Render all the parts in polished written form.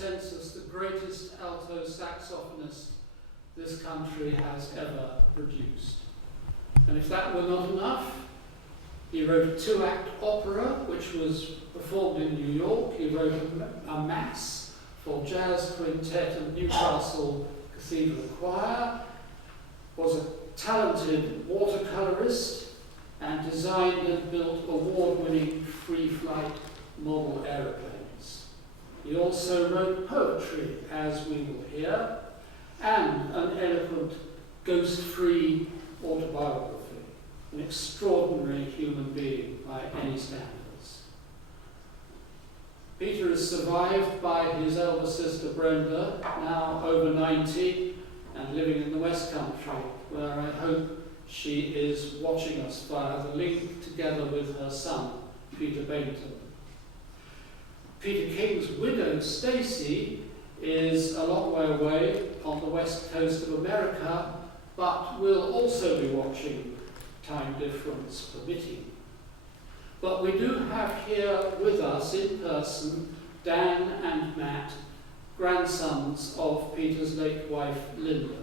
consensus the greatest alto saxophonist this country has ever produced. And if that were not enough, he wrote a 2-act opera which was performed in New York. He wrote a mass for jazz quintet and Newcastle Cathedral Choir, was a talented watercolourist, and designed and built award-winning free-flight model aeroplanes. He also wrote poetry, as we will hear, and an eloquent, ghost-free autobiography, an extraordinary human being by any standards. Peter is survived by his elder sister Brenda, now over 90 and living in the West Country, where I hope she is watching us via the link together with her son, Peter Bainton. Peter King's widow, Stacey, is a long way away on the west coast of America, but will also be watching, time difference permitting. But we do have here with us in person Dan and Matt, grandsons of Peter's late wife Linda.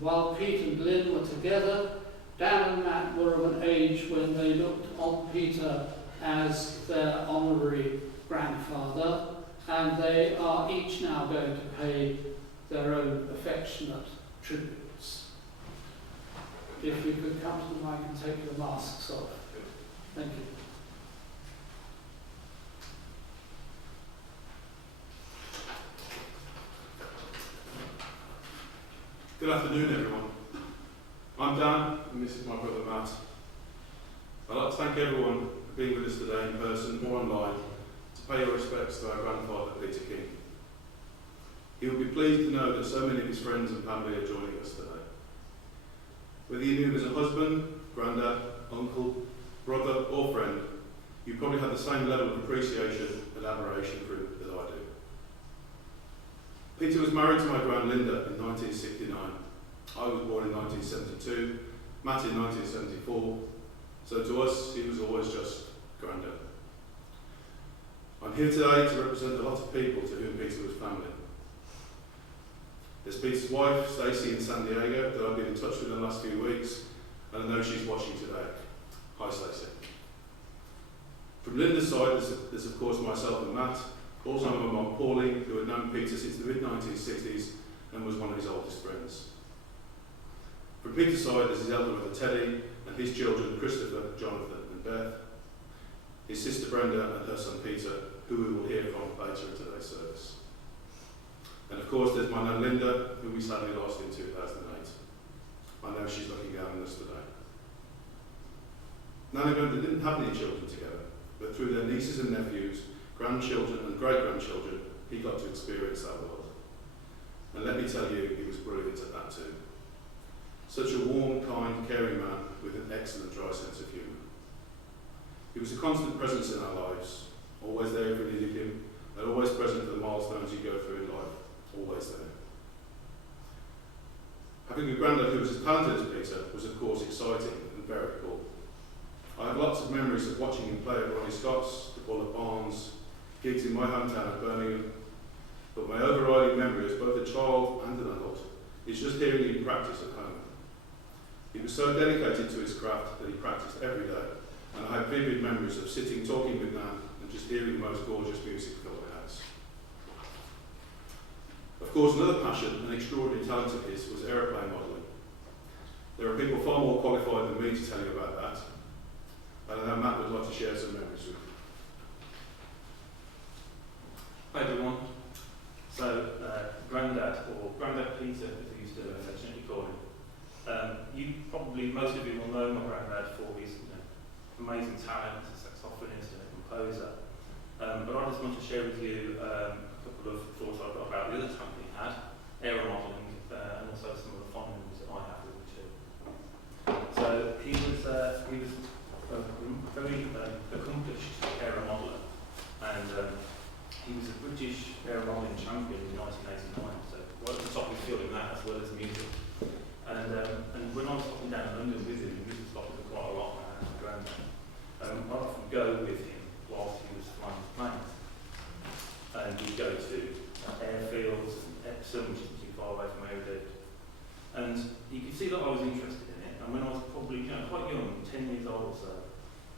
While Pete and Lynn were together, Dan and Matt were of an age when they looked on Peter as their honorary grandfather, and they are each now going to pay their own affectionate tributes. If you could come to the mic and take your masks off. Thank you. Good afternoon, everyone. I'm Dan, and this is my brother Matt. I'd like to thank everyone for being with us today in person or online to pay your respects to our grandfather, Peter King. He will be pleased to know that so many of his friends and family are joining us today. Whether you knew him as a husband, granddad, uncle, brother, or friend, you probably had the same level of appreciation and admiration for him that I do. Peter was married to my gran Linda in 1969. I was born in 1972, Matt in 1974, so to us he was always just granddad. I'm here today to represent a lot of people to whom Peter was family. There's Peter's wife, Stacey, in San Diego, that I've been in touch with in the last few weeks, and I know she's watching today. Hi, Stacey. From Linda's side, there's of course myself and Matt, also my mum Pauline, who had known Peter since the mid-1960s and was one of his oldest friends. From Peter's side, there's his elder brother Teddy and his children Christopher, Jonathan and Beth, his sister Brenda and her son Peter, who we will hear from later in today's service. And of course there's my nan Linda, who we sadly lost in 2008. I know she's looking down on us today. Nan and Brenda didn't have any children together, but through their nieces and nephews, grandchildren and great-grandchildren, he got to experience that world. And let me tell you, he was brilliant at that too. Such a warm, kind, caring man with an excellent dry sense of humour. He was a constant presence in our lives, always there if we needed him, and always present for the milestones you go through in life, always there. Having a granddad who was as talented as Peter was of course exciting and very cool. I have lots of memories of watching him play at Ronnie Scott's, the Bull at Barnes, gigs in my hometown of Birmingham, but my overriding memory as both a child and an adult is just hearing him practice at home. He was so dedicated to his craft that he practiced every day, and I have vivid memories of sitting talking with Nan and just hearing the most gorgeous music fill the house. Of course, another passion and extraordinary talent of his was aeroplane modelling. There are people far more qualified than me to tell you about that, and I know Matt would like to share some memories with you. Hi everyone. So, Grandad, or Grandad Peter, as we used to affectionately call him. Most of you will know my granddad for his amazing talent as a saxophonist and a composer. But I just want to share with you a couple of thoughts I've got about the other talent he had, aeromodelling, and also some of the fond memories that I have with him too. So he was a very accomplished aeromodeller, and he was a British aeromodelling champion in 1989, so right at the top of his field in that as well as music. And when I was popping down in London with him, we used to stop with him quite a lot, my granddad. I'd often go with him whilst he was flying his planes. And we'd go to Epsom, which isn't too far away from where we lived. And he could see that I was interested in it, and when I was probably quite young, 10 years old or so,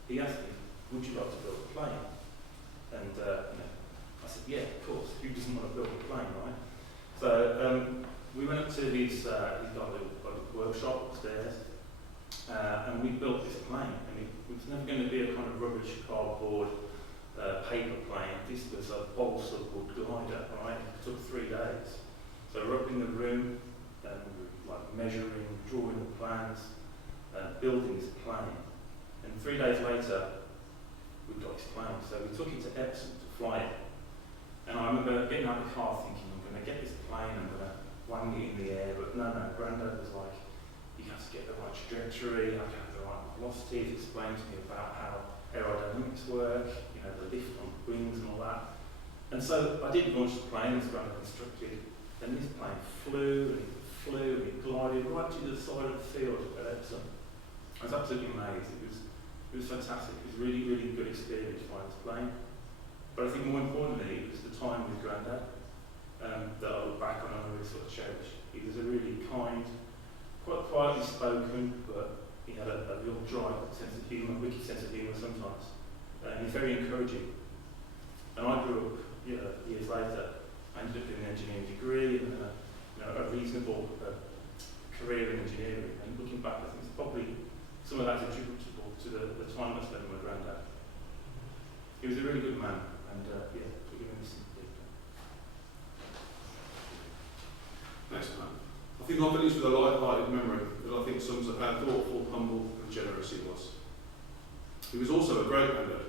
he asked me, would you like to build a plane? And I said, yeah, of course, who doesn't want to build a plane, right? So we went up to he's got a little workshop upstairs, and we built this plane, and it was never going to be a kind of rubbish cardboard paper plane. This was a balsa wood glider, right? It took 3 days. So we're up in the room, and like measuring, drawing the plans, building this plane. And 3 days later, we got this plane. So we took it to Epsom to fly it. And I remember getting out of the car thinking, I'm going to get this plane, I'm going to wang it in the air. But no, Grandad was like, you have to get the right trajectory, you have to have the right velocity. He explained to me about how aerodynamics work, the lift on wings and all that. And so I did launch the plane as Grandad instructed. And this plane flew and it glided right to the side of the field at Epsom. I was absolutely amazed. It was fantastic. It was a really, really good experience flying this plane. But I think more importantly, it was the time with Grandad that I look back on and I really sort of cherish. He was a really kind, quite quietly spoken, but he had a real dry sense of humour, wicked sense of humour sometimes. And he's very encouraging. And I grew up years later. I ended up in an engineering degree and a reasonable career in engineering. And looking back, I think it's probably some of that's attributable to the time I spent with my granddad. He was a really good man, and we're going to miss him. Thanks, man. I think I'll finish with a light-hearted memory that I think sums up how thoughtful, humble and generous he was. He was also a great granddad.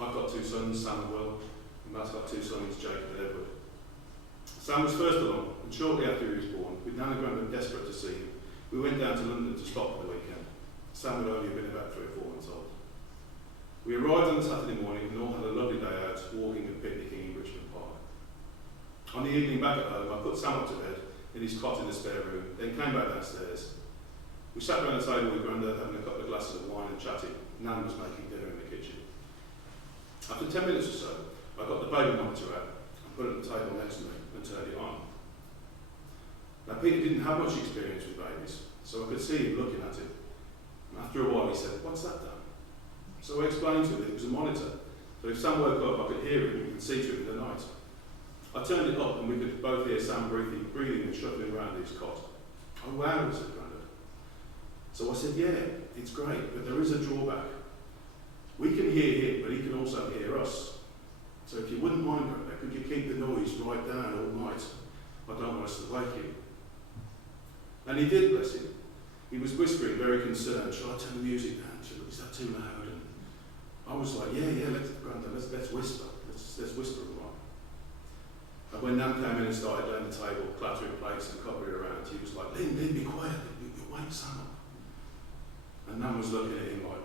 I've got 2 sons, Sam and Will, and Matt's got 2 sons, Jake and Edward. Sam was first along, and shortly after he was born, with Nan and Grandad desperate to see him, we went down to London to stop for the weekend. Sam had only been about 3 or 4 months old. We arrived on the Saturday morning and all had a lovely day out, walking and picnicking in Richmond Park. On the evening back at home, I put Sam up to bed in his cot in the spare room, then came back downstairs. We sat round the table with Grandad having a couple of glasses of wine and chatting. Nan was making dinner in the kitchen. After 10 minutes or so, I got the baby monitor out and put it on the table next to me and turned it on. Now Peter didn't have much experience with babies, so I could see him looking at it. And after a while he said, "What's that, Dan?" So I explained to him that it was a monitor, so if Sam woke up I could hear him and we could see through it in the night. I turned it up and we could both hear Sam breathing and shuffling around his cot. "Oh wow," said Grandad. So I said, "Yeah, it's great, but there is a drawback. We can hear him, but he can also hear us. So if you wouldn't mind, Grandad, could you keep the noise right down all night? I don't want us to wake you." And he did, bless him. He was whispering, very concerned. "Shall I turn the music down? Is that too loud?" And I was like, yeah, Grandad, let's whisper. Let's whisper a while. And when Nan came in and started down the table, clattering plates and cutlery around, he was like, Lynn, be quiet. You'll wake Sam up." And Nan was looking at him like...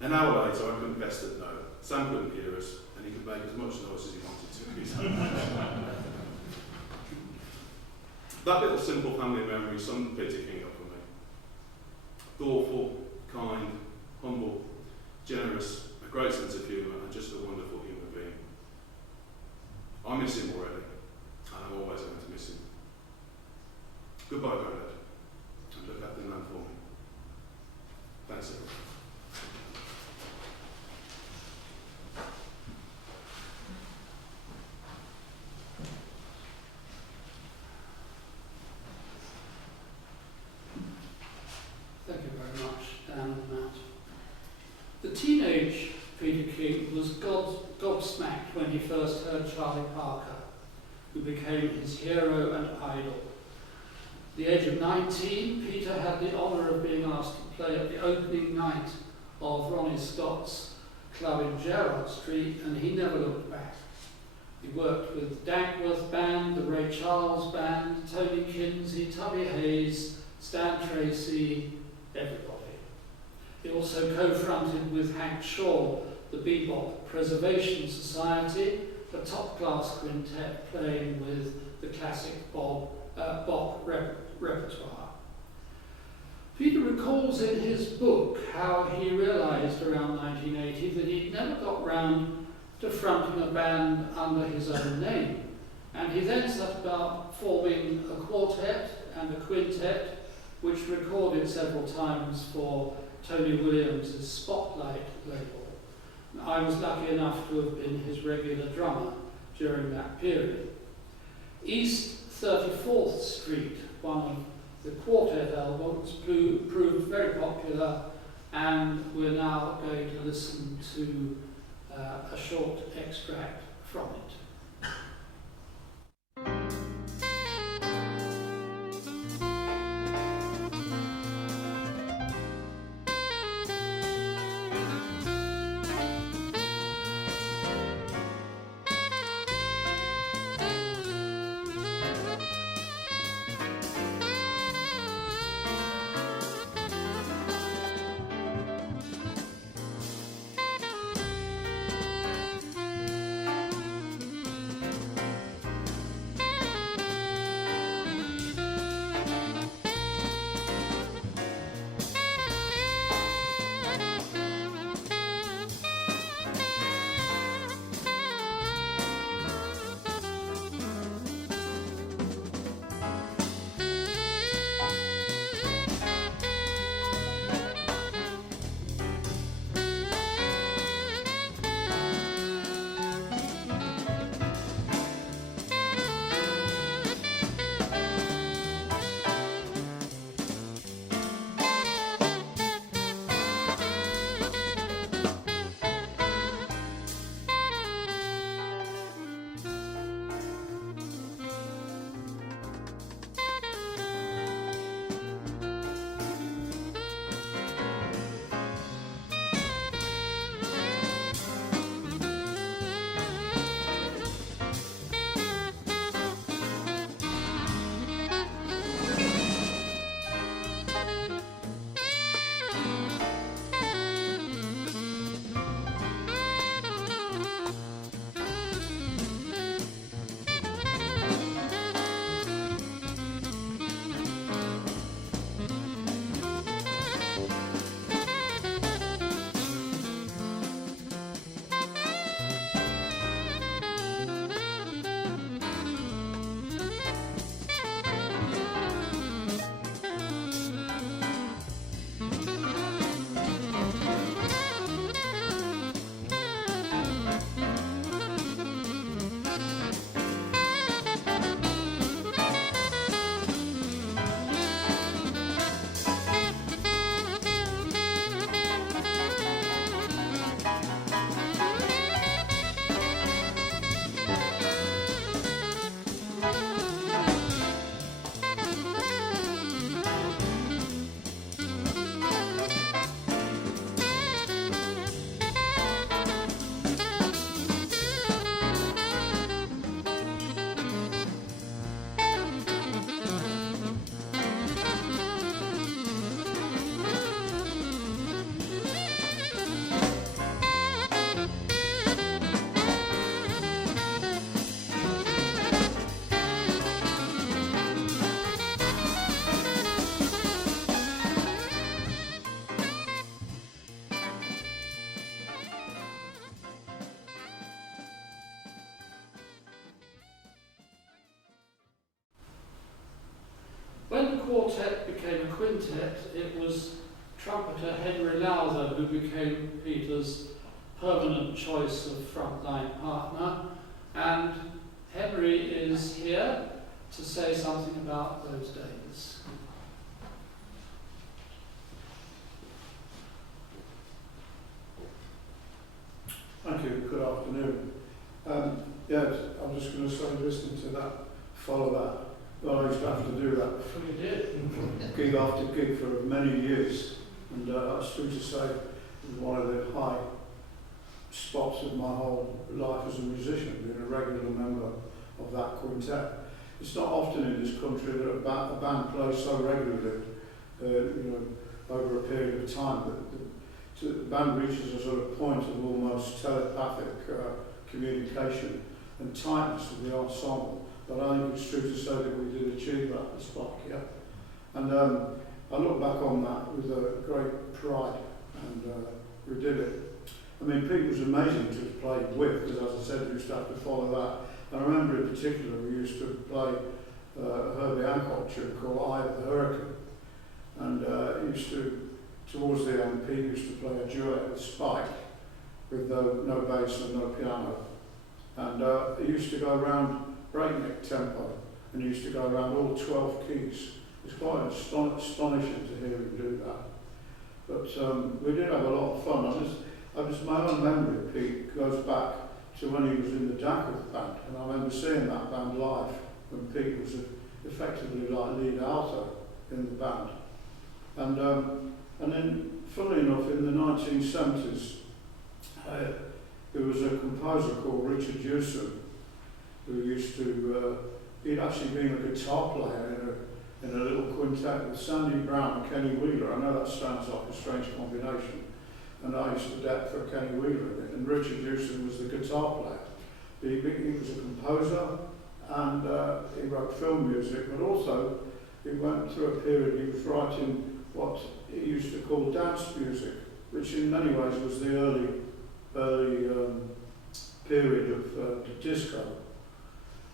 An hour later, I couldn't best it no. Sam couldn't hear us, and he could make as much noise as he wanted to. That little simple family memory summed Peter King up for me. Thoughtful, kind, humble, generous, a great sense of humour, and just a wonderful human being. I miss him already, and I'm always going to miss him. Goodbye, Grandad, and look after Nan for me. Thanks, everyone. Thank you very much, Dan and Matt. The teenage Peter King was gobsmacked when he first heard Charlie Parker, who became his hero and idol. At the age of 19, Peter had the honour of being asked to play at the opening night of Ronnie Scott's club in Gerrard Street, and he never looked back. He worked with the Dankworth Band, the Ray Charles Band, Tony Kinsey, Tubby Hayes, Stan Tracy, everybody. He also co-fronted with Hank Shaw the Bebop Preservation Society, a top-class quintet playing with the classic bop repertoire. Peter recalls in his book how he realised around 1980 that he'd never got round to fronting a band under his own name. And he then set about forming a quartet and a quintet, which recorded several times for Tony Williams' Spotlight label. I was lucky enough to have been his regular drummer during that period. East 34th Street, one of the quartet albums, proved very popular, and we're now going to listen to a short extract from it. When the quartet became a quintet, it was trumpeter Henry Lowther who became Peter's permanent choice of frontline partner, and Henry is here to say something about those days. Thank you. Good afternoon. Yes, I'm just going to say, listening to that, follow that. Well, I used to have to do that We did. gig after gig for many years, and it's true to say it was one of the high spots of my whole life as a musician, being a regular member of that quintet. It's not often in this country that a band plays so regularly, over a period of time, that the band reaches a sort of point of almost telepathic communication and tightness of the ensemble. But I think it's true to say that we did achieve that at Spock, yeah. And I look back on that with great pride, and we did it. I mean, Pete was amazing to play with, because as I said, we used to have to follow that I remember in particular we used to play a Herbie Hancock tune called Eye of the Hurricane, and towards the end, Pete used to play a duet with Spike, with no bass and no piano, and he used to go around breakneck tempo, and he used to go around all 12 keys. It's quite astonishing to hear him do that. But we did have a lot of fun. My own memory of Pete goes back to when he was in the Dackworth band, and I remember seeing that band live when Pete was effectively like lead alto in the band. And then, funnily enough, in the 1970s, there was a composer called Richard Hewson who used to, he'd actually been a guitar player in a little quintet with Sandy Brown and Kenny Wheeler. I know that sounds like a strange combination, and I used to dep for Kenny Wheeler in it, and Richard Hewson was the guitar player. He was a composer, and he wrote film music, but also he went through a period he was writing what he used to call dance music, which in many ways was the early period of the disco.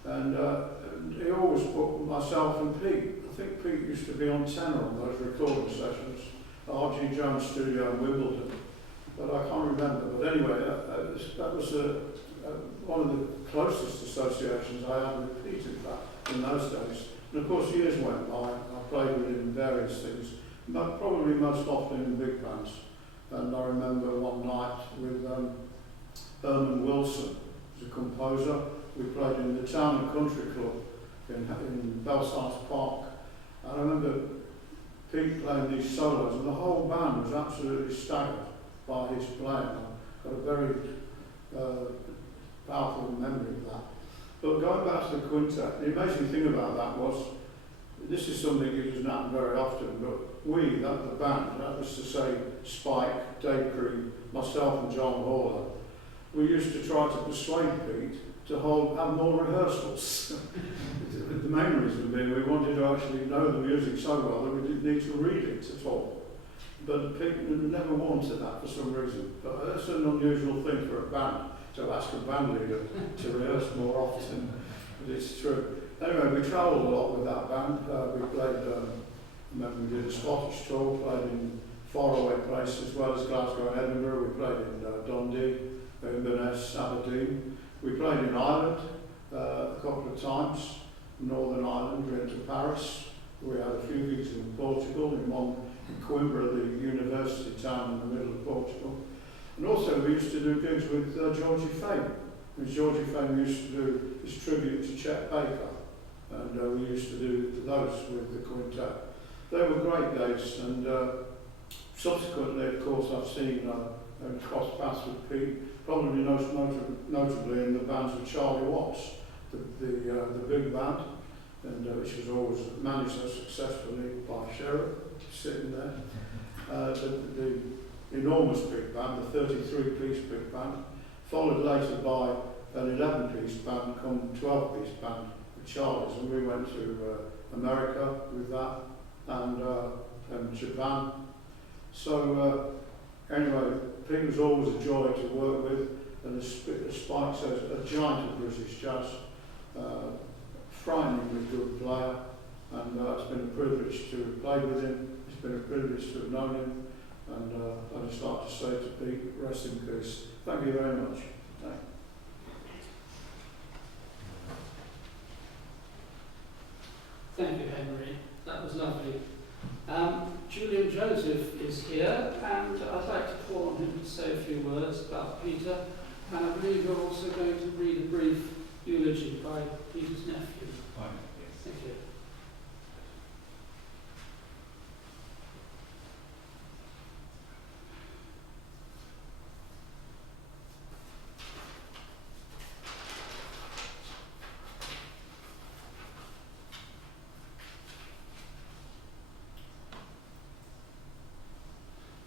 And he always put myself and Pete. I think Pete used to be on tenor on those recording sessions at R.G. Jones Studio in Wimbledon, but I can't remember. But anyway, that was one of the closest associations I had with Pete, in fact, in those days. And of course, years went by. I played with him in various things, but probably most often in big bands. And I remember one night with Herman Wilson, who's a composer. We played in the Town and Country Club in Belsize Park. I remember Pete playing these solos, and the whole band was absolutely staggered by his playing. I've got a very powerful memory of that. But going back to the quintet, the amazing thing about that was, this is something that doesn't happen very often, but the band, that was to say Spike, Dave Creed, myself and John Hawler, we used to try to persuade Pete to have more rehearsals. The main reason being we wanted to actually know the music so well that we didn't need to read it at all. But Pete never wanted that for some reason. But that's an unusual thing for a band, to ask a band leader to rehearse more often. But it's true. Anyway, we travelled a lot with that band. We played, remember we did a Scottish tour, played in faraway places as well as Glasgow and Edinburgh. We played in Dundee, Inverness, Aberdeen. We played in Ireland a couple of times, Northern Ireland. We went to Paris. We had a few gigs in Portugal, in Coimbra, the university town in the middle of Portugal. And also we used to do gigs with Georgie Fame. Georgie Fame used to do his tribute to Chet Baker, and we used to do those with the quintet. They were great days, and subsequently, of course, I've seen and crossed paths with Pete, probably most notably in the bands of Charlie Watts, the big band, and which was always managed so successfully by Sheriff, sitting there. The enormous big band, the 33-piece big band, followed later by an 11-piece band, come 12-piece band with Charlie's, and we went to America with that, and Japan. So anyway, Pete was always a joy to work with, and as Spike says, a giant of British jazz, frighteningly good player, and it's been a privilege to have played with him. It's been a privilege to have known him, and I'd just like to say to Pete, rest in peace. Thank you very much. Thank you, Henry. That was lovely. Julian Joseph is here, and I'd like to call on him to say a few words about Peter. And I believe you're also going to read a brief eulogy by Peter's nephew. Yes. Thank you.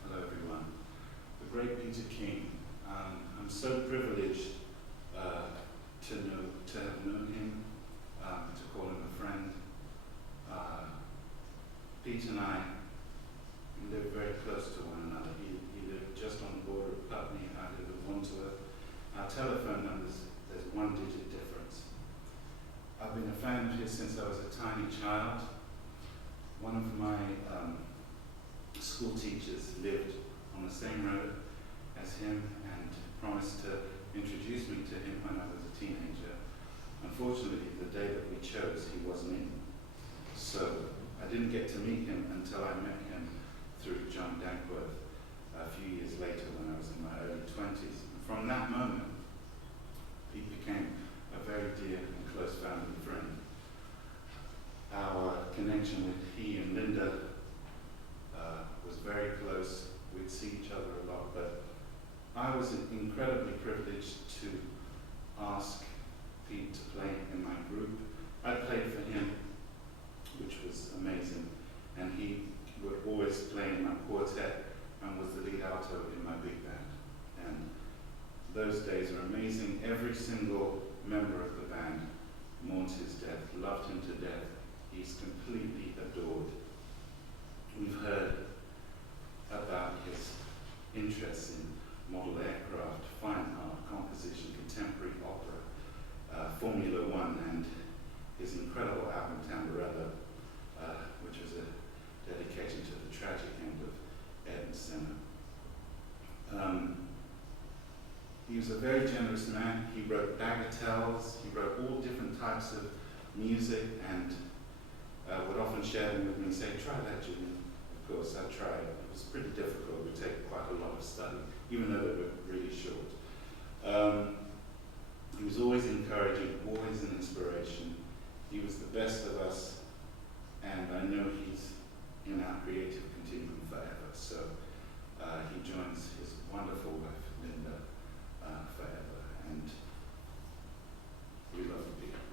Hello everyone. The great Peter King. I'm so privileged to have known him, to call him a friend. Pete and I live very close to one another. He lived just on the border of Putney, I live at Wandsworth. Our telephone numbers, there's one digit difference. here since I was a tiny child. One of my school teachers lived on the same road as him and promised to introduce me to him when I was a teenager. Unfortunately, the day that we chose, he wasn't in. So I didn't get to meet him until I met him through John Dankworth a few years later when I was in my early 20s. And from that moment, he became a very dear and close family friend. Our connection with he and Linda was very close. We'd see each other a lot, but I was incredibly privileged to ask Pete to play in my group. I played for him, which was amazing, and he would always play in my quartet and was the lead alto in my big band. And those days are amazing. Every single member of the band mourns his death, loved him to death. He's completely adored. We've heard about his interest in model aircraft, fine art, composition, contemporary opera, Formula One, and his incredible album Tamburello, which was a dedication to the tragic end of Ed and Senna. He was a very generous man. He wrote bagatelles, he wrote all different types of music, and would often share them with me and say, try that, Julian. Of course, I tried. It was pretty difficult. It would take quite a lot of study, even though they were really short. He was always encouraging, always an inspiration. He was the best of us, and I know he's in our creative continuum forever. So he joins his wonderful wife, Linda, forever, and we love you, Peter.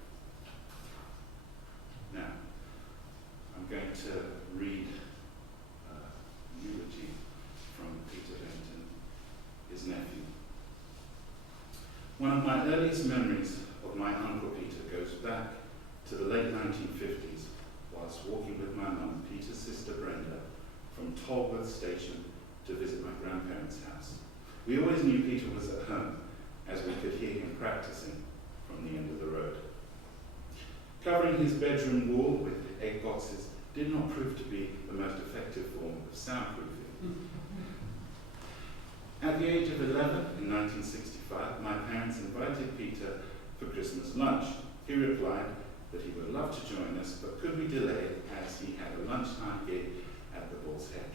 Now, I'm going to read eulogy from Peter Benton, his nephew. One of my earliest memories of my Uncle Peter goes back to the late 1950s, whilst walking with my mum, Peter's sister Brenda, from Tolworth Station to visit my grandparents' house. We always knew Peter was at home, as we could hear him practicing from the end of the road. Covering his bedroom wall with egg boxes did not prove to be the most effective form of soundproofing. At the age of 11, in 1965, my parents invited Peter for Christmas lunch. He replied that he would love to join us, but could we delay it as he had a lunchtime gig at the Bull's Head.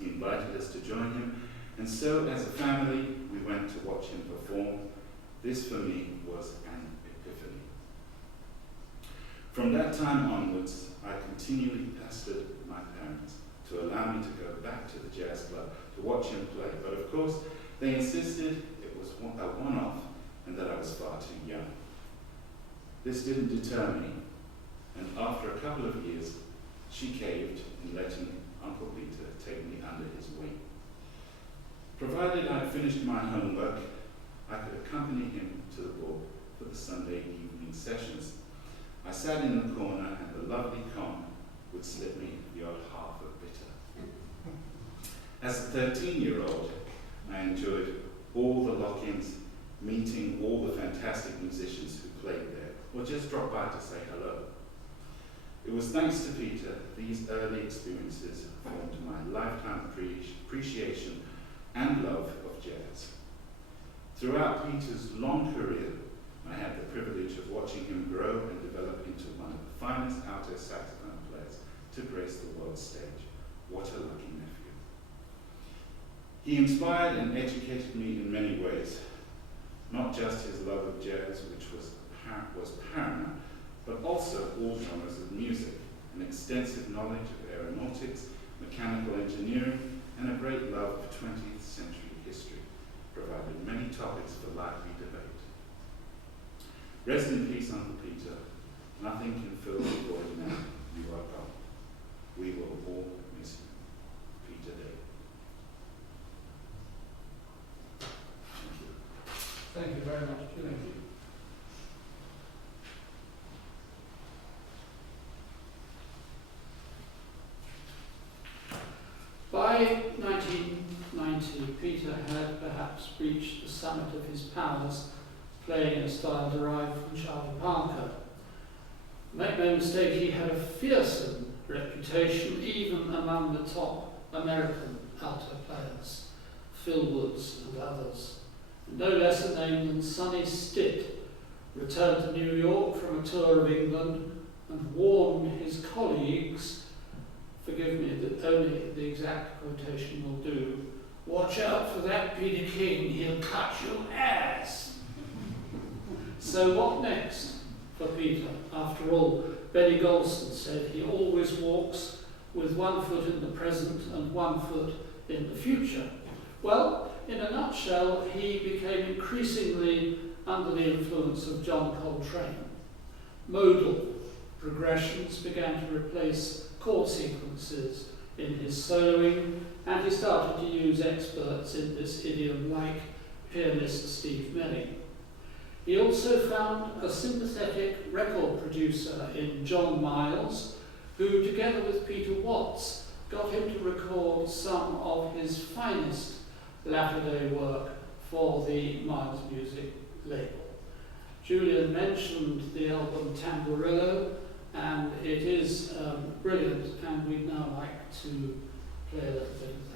He invited us to join him, and so as a family, we went to watch him perform. This, for me, was an epiphany. From that time onwards, I continually pestered my parents to allow me to go back to the jazz club to watch him play, but of course, they insisted it was a one-off and that I was far too young. This didn't deter me, and after a couple of years, she caved in letting Uncle Peter take me under his wing. Provided I'd finished my homework, I could accompany him to the ball for the Sunday evening sessions. I sat in the corner, and the lovely Con would slip me the odd half of bitter. As a 13-year-old, I enjoyed all the lock-ins, meeting all the fantastic musicians who played there, or just dropped by to say hello. It was thanks to Peter these early experiences formed my lifetime appreciation and love of jazz. Throughout Peter's long career, I had the privilege of watching him grow and develop into one of the finest alto saxophone players to grace the world stage. What a lucky nephew. He inspired and educated me in many ways, not just his love of jazz, which was paramount, but also all genres of music, an extensive knowledge of aeronautics, mechanical engineering, and a great love of 20th century history, provided many topics for lively debate. Rest in peace, Uncle Peter. Nothing can fill the void now. You are gone. We will all miss you. Peter Day. Thank you very much, Julian. Thank you. By 1990, Peter had perhaps reached the summit of his powers, playing a style derived from Charlie Parker. Make no mistake, he had a fearsome reputation even among the top American alto players, Phil Woods and others. No less a name than Sonny Stitt returned to New York from a tour of England and warned his colleagues, forgive me, that only the exact quotation will do, "Watch out for that Peter King, he'll cut your ass." So what next for Peter? After all, Benny Golson said he always walks with one foot in the present and one foot in the future. Well, in a nutshell, he became increasingly under the influence of John Coltrane. Modal progressions began to replace chord sequences in his soloing, and he started to use experts in this idiom like pianist Steve Melling. He also found a sympathetic record producer in John Miles, who, together with Peter Watts, got him to record some of his finest latter-day work for the Miles Music label. Julian mentioned the album Tamburillo, and it is brilliant, and we'd now like to play a little bit of that.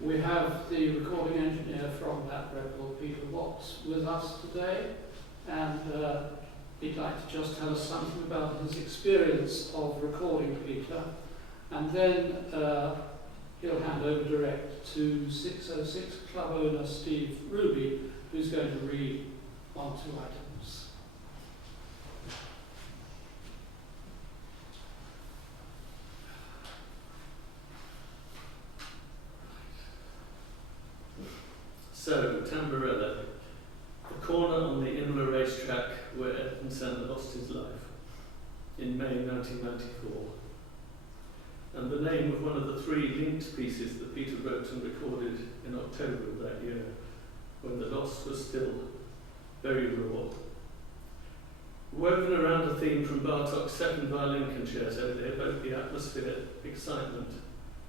We have the recording engineer from that record, Peter Watts, with us today, and he'd like to just tell us something about his experience of recording Peter, and then he'll hand over direct to 606 club owner Steve Ruby, who's going to read on 2 items. So, Tamburillo, the corner on the Imola racetrack where Vincent lost his life in May 1994, and the name of one of the 3 linked pieces that Peter wrote and recorded in October of that year, when the loss was still very raw Woven around a theme from Bartók's second violin concerto, they evoke the atmosphere, excitement,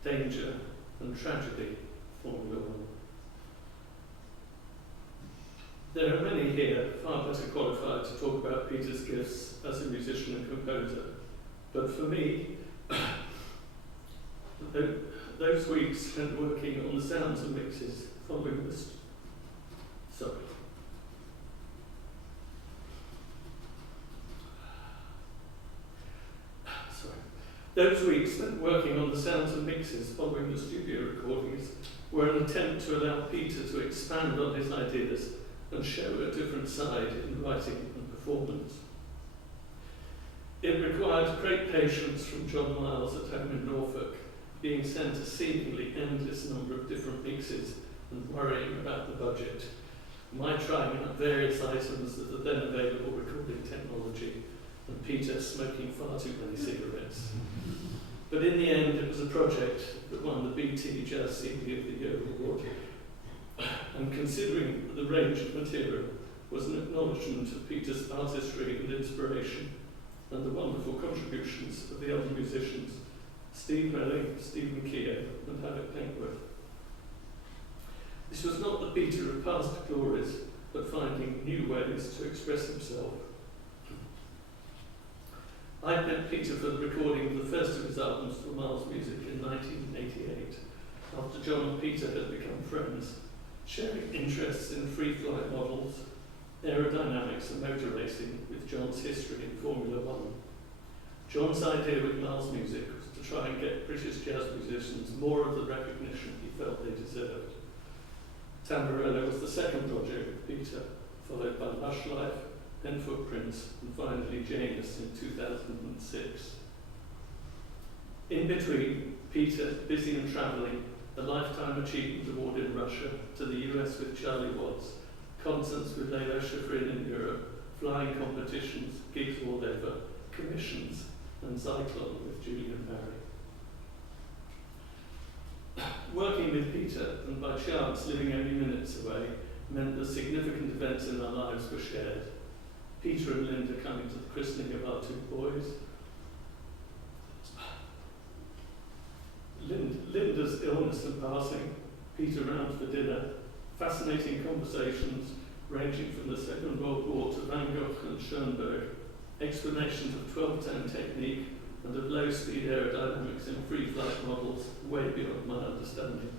danger and tragedy of Formula One. There are many here far better qualified to talk about Peter's gifts as a musician and composer, but for me, those weeks spent working on the sounds and mixes following this. Those weeks spent working on the sounds and mixes following the studio recordings were an attempt to allow Peter to expand on his ideas and show a different side in writing and performance. It required great patience from John Miles at home in Norfolk, being sent a seemingly endless number of different mixes and worrying about the budget, my trying out various items of the then available recording technology, and Peter smoking far too many cigarettes. But in the end, it was a project that won the BT Jazz CD of the Year award. And considering the range of material was an acknowledgement of Peter's artistry and inspiration, and the wonderful contributions of the other musicians, Steve Melling, Stephen Keogh, and Alec Pentworth. This was not the Peter of past glories, but finding new ways to express himself. I met Peter for the recording of the first of his albums for Miles Music in 1988, after John and Peter had become friends, sharing interests in free flight models, aerodynamics and motor racing with John's history in Formula One. John's idea with Miles Music was to try and get British jazz musicians more of the recognition he felt they deserved. Tamburello was the second project with Peter, followed by Lush Life, then Footprints, and finally Janus in 2006. In between, Peter, busy and travelling, a Lifetime Achievement Award in Russia, to the US with Charlie Watts, concerts with Lalo Schifrin in Europe, flying competitions, gigs all over, commissions, and Zyklon with Julian Barry. Working with Peter, and by chance living only minutes away, meant that significant events in our lives were shared. Peter and Linda coming to the christening of our two boys. Linda's illness and passing, Peter round for dinner, fascinating conversations ranging from the Second World War to Van Gogh and Schoenberg, explanations of 12-tone technique and of low-speed aerodynamics in free-flight models way beyond my understanding.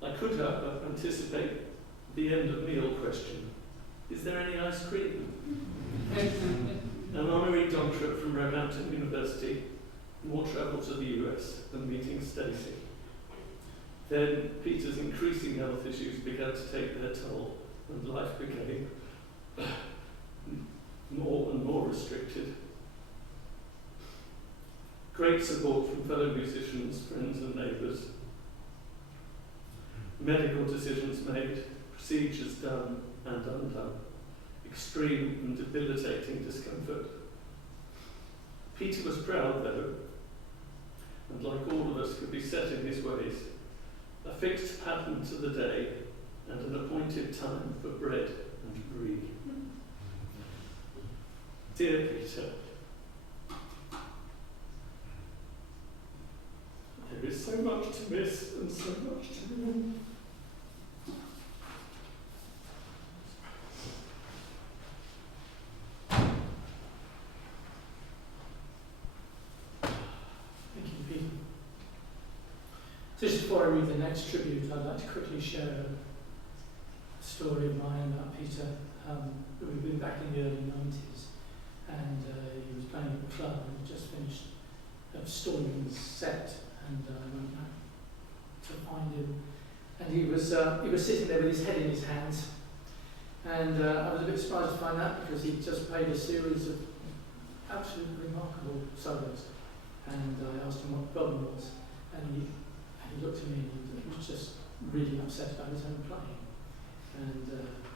I could, however, anticipate the end of meal question. Is there any ice cream? An honorary doctorate from Roehampton University, more travel to the US and meeting Stacey. Then Peter's increasing health issues began to take their toll and life became more and more restricted. Great support from fellow musicians, friends and neighbours. Medical decisions made, procedures done and undone. Extreme and debilitating discomfort. Peter was proud though, and like all of us could be set in his ways, a fixed pattern to the day and an appointed time for bread and brie. Dear Peter, there is so much to miss and so much to remember. Just before I read the next tribute, I'd like to quickly share a story of mine about Peter. We've been back in the early 90s, and he was playing at the club and had just finished storming the set, and I went back to find him. And he was sitting there with his head in his hands, and I was a bit surprised to find out because he'd just played a series of absolutely remarkable solos, and I asked him what the problem was, and he looked at me and he was just really upset about his own playing. And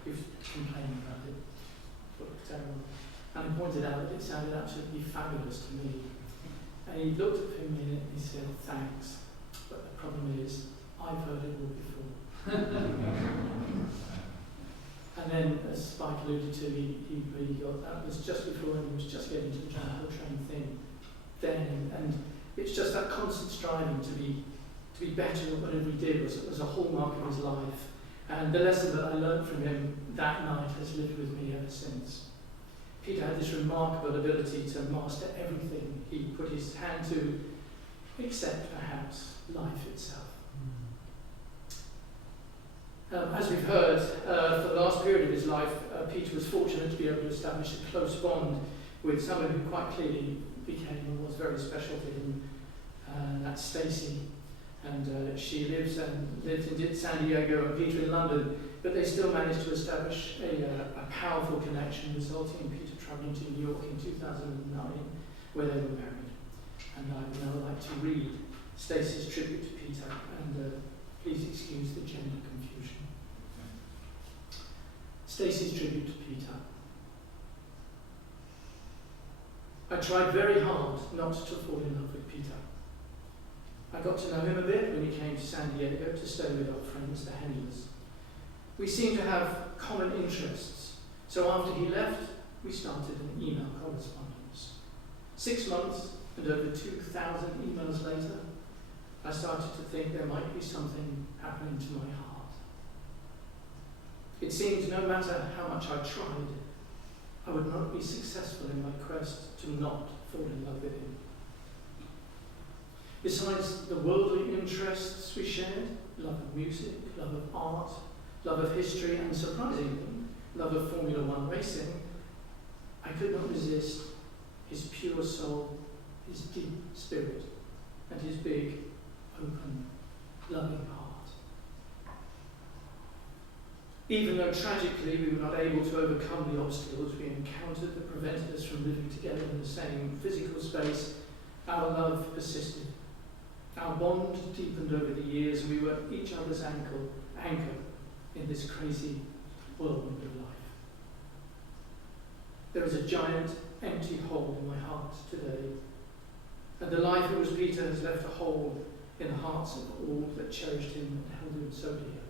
he was complaining about it. It looked terrible. And he pointed out that it sounded absolutely fabulous to me. And he looked at me and he said, thanks. But the problem is, I've heard it all before. And then, as Spike alluded to, he got, that was just before he was just getting to the John Coltrane thing then, and it's just that constant striving to be better at whatever he did was a hallmark of his life. And the lesson that I learned from him that night has lived with me ever since. Peter had this remarkable ability to master everything he put his hand to, except perhaps life itself. As we've heard, for the last period of his life, Peter was fortunate to be able to establish a close bond with someone who quite clearly became and was very special to him. That's Stacey. And she lived in San Diego and Peter in London, but they still managed to establish a powerful connection, resulting in Peter travelling to New York in 2009, where they were married. And I would now like to read Stacey's tribute to Peter, and please excuse the gender confusion. Stacey's tribute to Peter. I tried very hard not to fall in love with Peter. I got to know him a bit when he came to San Diego to stay with our friends, the Henners. We seemed to have common interests, so after he left, we started an email correspondence. 6 months and over 2,000 emails later, I started to think there might be something happening to my heart. It seemed no matter how much I tried, I would not be successful in my quest to not fall in love with him. Besides the worldly interests we shared, love of music, love of art, love of history, and surprisingly, love of Formula One racing, I could not resist his pure soul, his deep spirit, and his big, open, loving heart. Even though tragically we were not able to overcome the obstacles we encountered that prevented us from living together in the same physical space, our love persisted. Our bond deepened over the years, and we were each other's anchor in this crazy whirlwind of life. There is a giant empty hole in my heart today, and the life that was Peter has left a hole in the hearts of all that cherished him and held him so dear.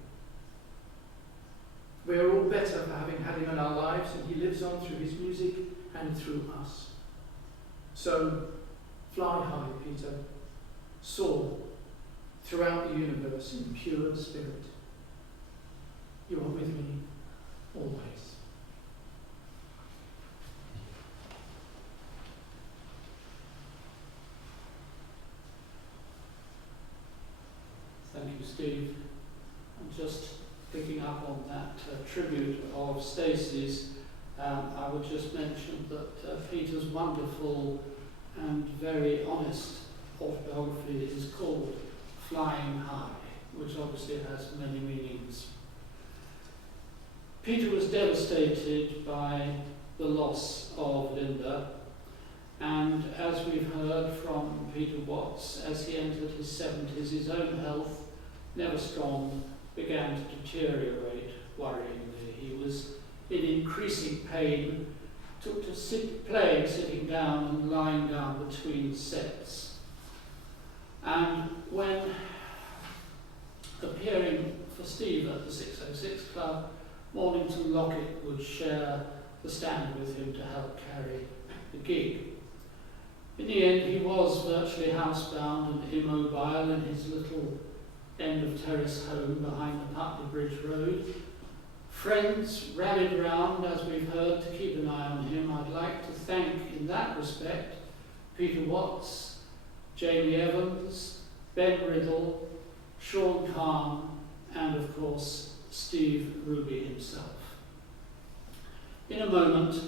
We are all better for having had him in our lives, and he lives on through his music and through us. So, fly high, Peter. Soar throughout the universe in pure spirit. You are with me always. Thank you, Steve. And just picking up on that tribute of Stacey's, I would just mention that Peter's wonderful and very honest autobiography is called Flying High, which obviously has many meanings. Peter was devastated by the loss of Linda, and as we've heard from Peter Watts, as he entered his 70s, his own health, never strong, began to deteriorate worryingly. He was in increasing pain, took to sitting down and lying down between sets. And when appearing for Steve at the 606 Club, Mornington Lockett would share the stand with him to help carry the gig. In the end, he was virtually housebound and immobile in his little end of terrace home behind the Putney Bridge Road. Friends rallied round, as we've heard, to keep an eye on him. I'd like to thank, in that respect, Peter Watts, Jamie Evans, Ben Riddle, Sean Kahn, and of course Steve Ruby himself. In a moment,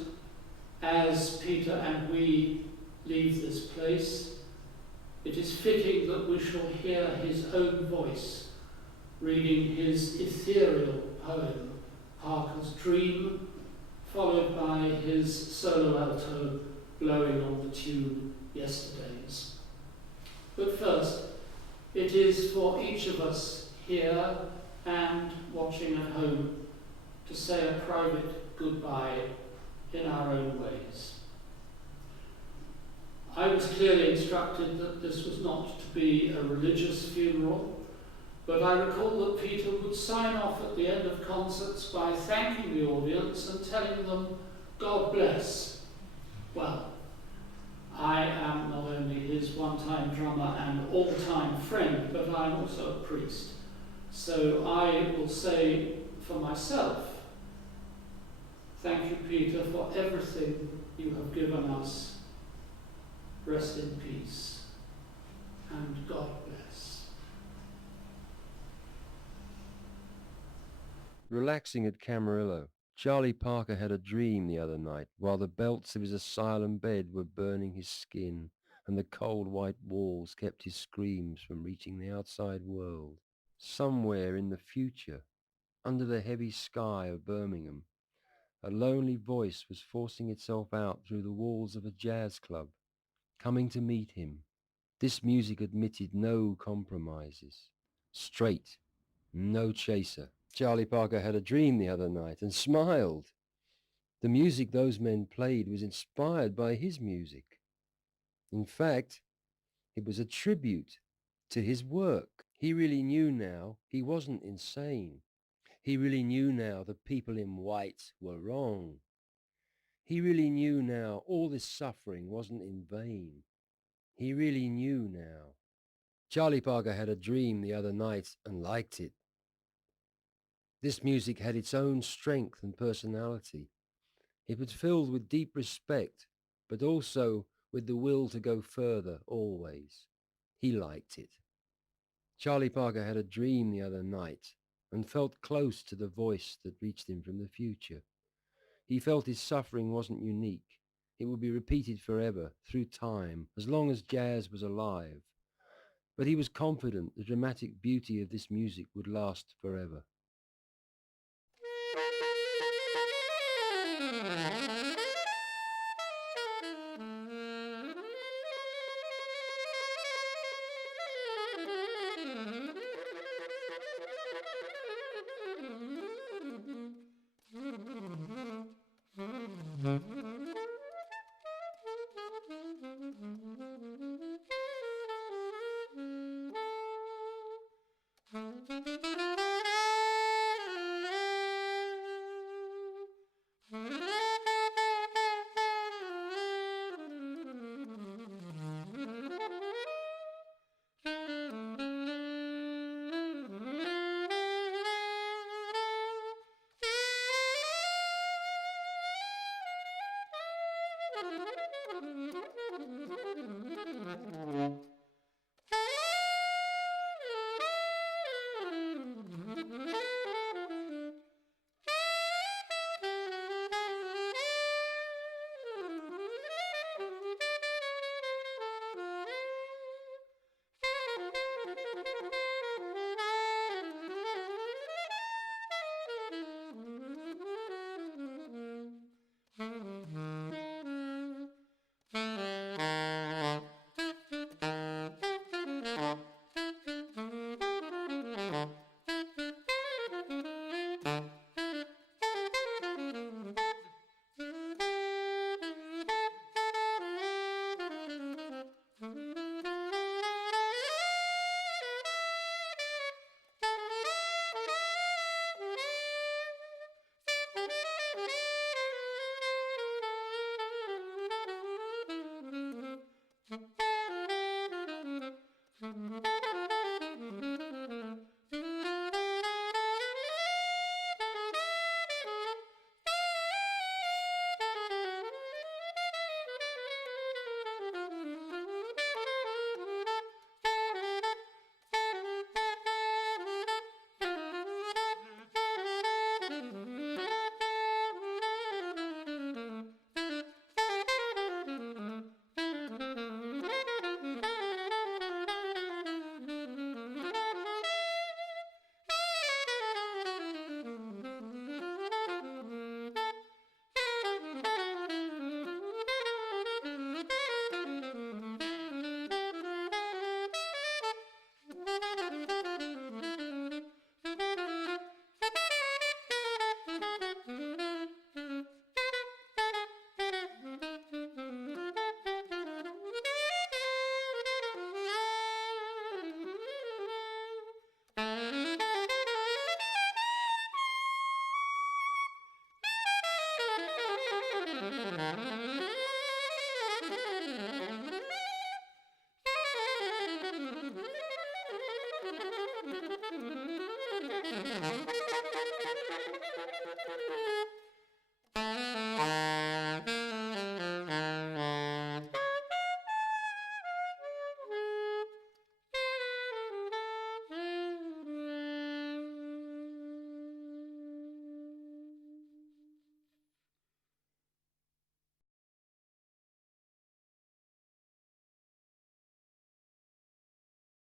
as Peter and we leave this place, it is fitting that we shall hear his own voice reading his ethereal poem, Parker's Dream, followed by his solo alto blowing on the tune Yesterdays. But first, it is for each of us here and watching at home to say a private goodbye in our own ways. I was clearly instructed that this was not to be a religious funeral, But I recall that Peter would sign off at the end of concerts by thanking the audience and telling them, God bless. Well, I am not only his one-time drummer and all-time friend, but I'm also a priest. So I will say for myself, thank you, Peter, for everything you have given us. Rest in peace, and God bless. Relaxing at Camarillo, Charlie Parker had a dream the other night while the belts of his asylum bed were burning his skin and the cold white walls kept his screams from reaching the outside world. Somewhere in the future, under the heavy sky of Birmingham, a lonely voice was forcing itself out through the walls of a jazz club, coming to meet him. This music admitted no compromises. Straight, no chaser. Charlie Parker had a dream the other night and smiled. The music those men played was inspired by his music. In fact, it was a tribute to his work. He really knew now he wasn't insane. He really knew now the people in white were wrong. He really knew now all this suffering wasn't in vain. He really knew now. Charlie Parker had a dream the other night and liked it. This music had its own strength and personality. It was filled with deep respect, but also with the will to go further always. He liked it. Charlie Parker had a dream the other night and felt close to the voice that reached him from the future. He felt his suffering wasn't unique. It would be repeated forever, through time, as long as jazz was alive. But he was confident the dramatic beauty of this music would last forever.